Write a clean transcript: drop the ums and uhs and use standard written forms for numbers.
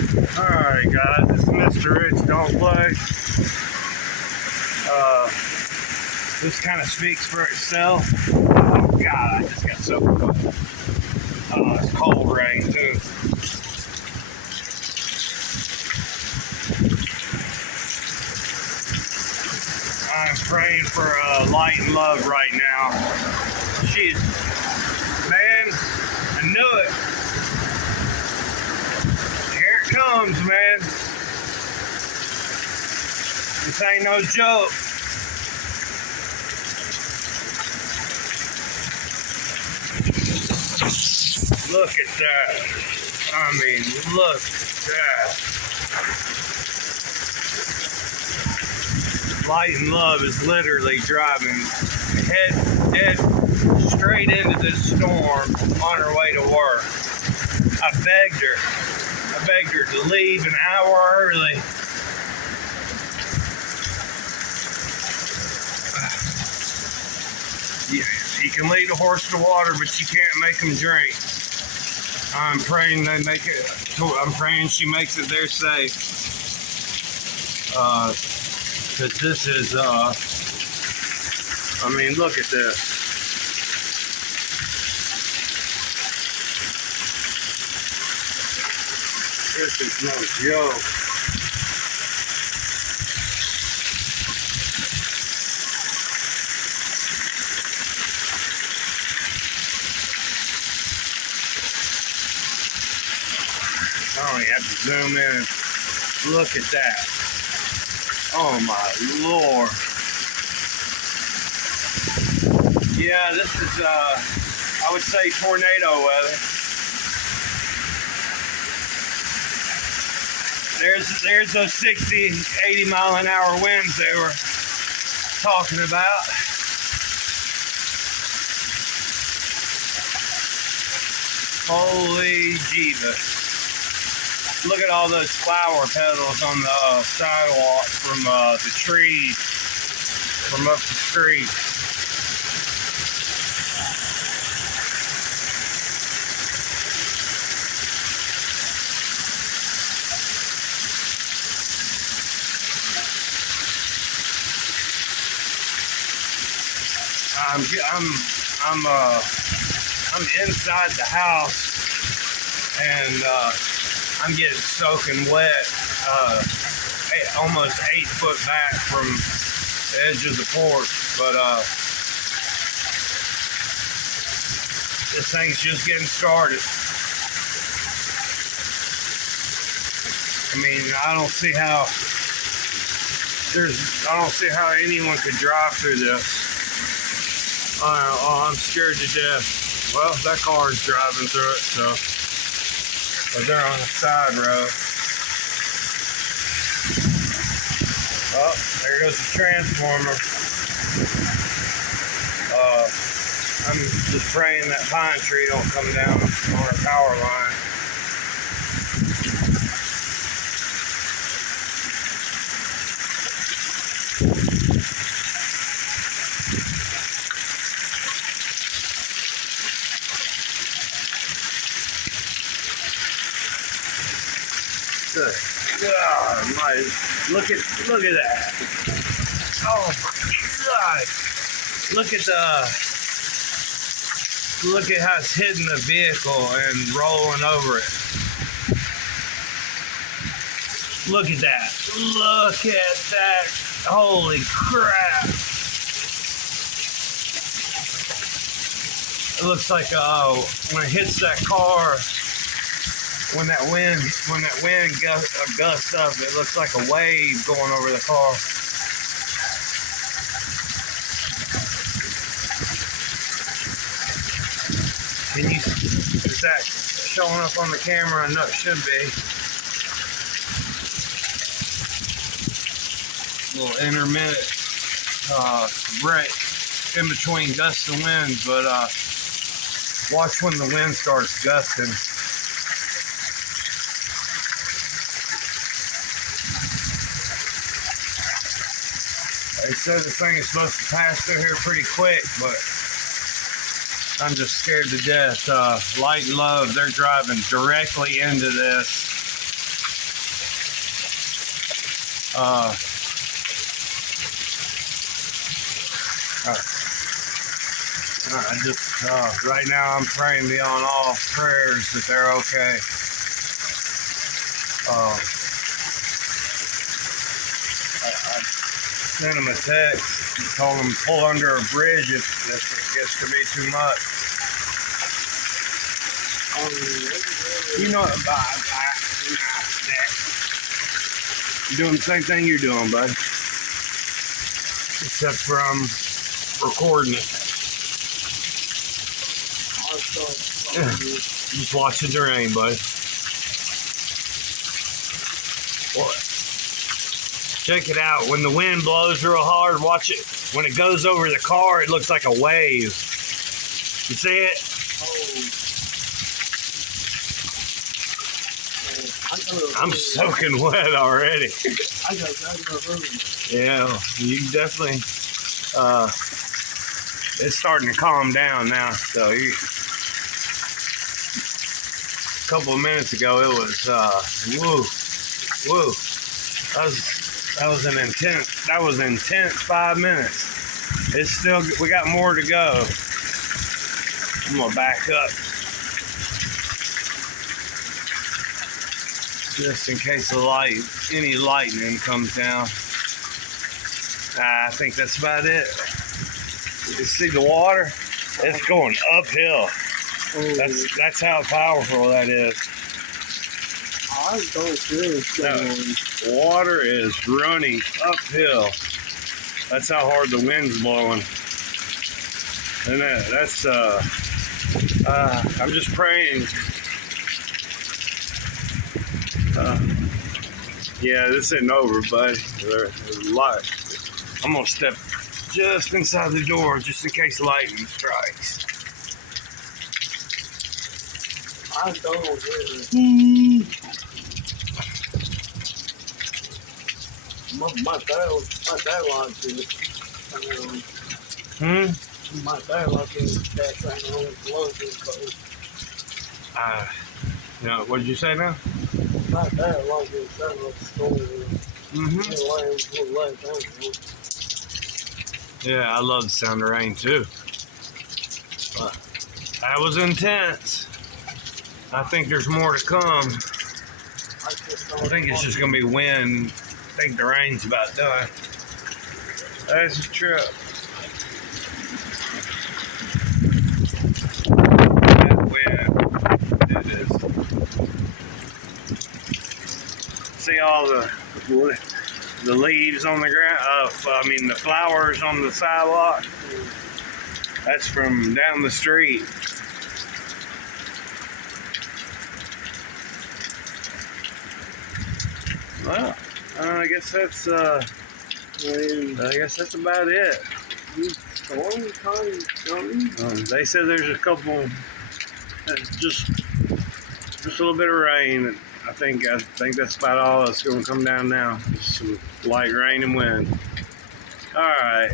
Alright guys, this is Mr. Rich Don't Play. This kind of speaks for itself. Oh god, I just got soaked up. Oh, it's cold rain too. I'm praying for light and love right now. She's, man, I knew it. Here it comes, man. This ain't no joke. Look at that. I mean, look at that. Light and love is literally driving head straight into this storm on her way to work. I begged her to leave an hour early. You can lead a horse to water, but you can't make them drink. I'm praying they make it. I'm praying she makes it there safe. Because this is, I mean, look at this. This is no joke. I only have to zoom in and look at that. Oh my Lord. Yeah, this is, I would say tornado weather. There's those 60, 80 mile an hour winds they were talking about. Holy Jesus. Look at all those flower petals on the sidewalk from the trees, from up the street. I'm inside the house, and I'm getting soaking wet, almost 8 foot back from the edge of the porch, but this thing's just getting started. I mean, I don't see how anyone could drive through this. Oh, I'm scared to death. Well, that car is driving through it, so. But they're on the side road. Oh, there goes the transformer. I'm just praying that pine tree don't come down on our power line. Good God, look at that. Oh my God. Look at how it's hitting the vehicle and rolling over it. Look at that. Look at that. Holy crap. It looks like when it hits that car, when that wind gusts up, it looks like a wave going over the car. Is that showing up on the camera? I know it should be. A little intermittent break in between gusts and winds, but watch when the wind starts gusting. They said this thing is supposed to pass through here pretty quick, but I'm just scared to death. Light and love, they're driving directly into this. I just right now I'm praying beyond all prayers that they're okay. I sent them a text and told them to pull under a bridge if it gets to be too much. You know, you're doing the same thing you're doing, bud. Except for I'm recording it. Just watching the rain, bud. Well, check it out. When the wind blows real hard, watch it. When it goes over the car, it looks like a wave. You see it? I'm soaking wet already. Yeah, you definitely. It's starting to calm down now. So a couple of minutes ago, it was woo. That was an intense. That was intense 5 minutes. It's still. We got more to go. I'm gonna back up. Just in case any lightning comes down. I think that's about it. You see the water? It's going uphill. That's how powerful that is. Water is running uphill. That's how hard the wind's blowing. And that's I'm just praying. Yeah, this isn't over, bud. There's a lot. I'm gonna step just inside the door just in case lightning strikes. I don't really. My dad likes it. My dad likes it. That thing on the No, what did you say now? my dad likes it. That little story. Yeah, I love the sound of rain too. But that was intense. I think there's more to come. I think it's just gonna be wind. I think the rain's about done. That's a trip. That wind, it is. See all the leaves on the ground. The flowers on the sidewalk. That's from down the street. Well, I guess that's about it. They said there's a couple, just a little bit of rain. I think that's about all that's going to come down now. Just some light rain and wind. All right.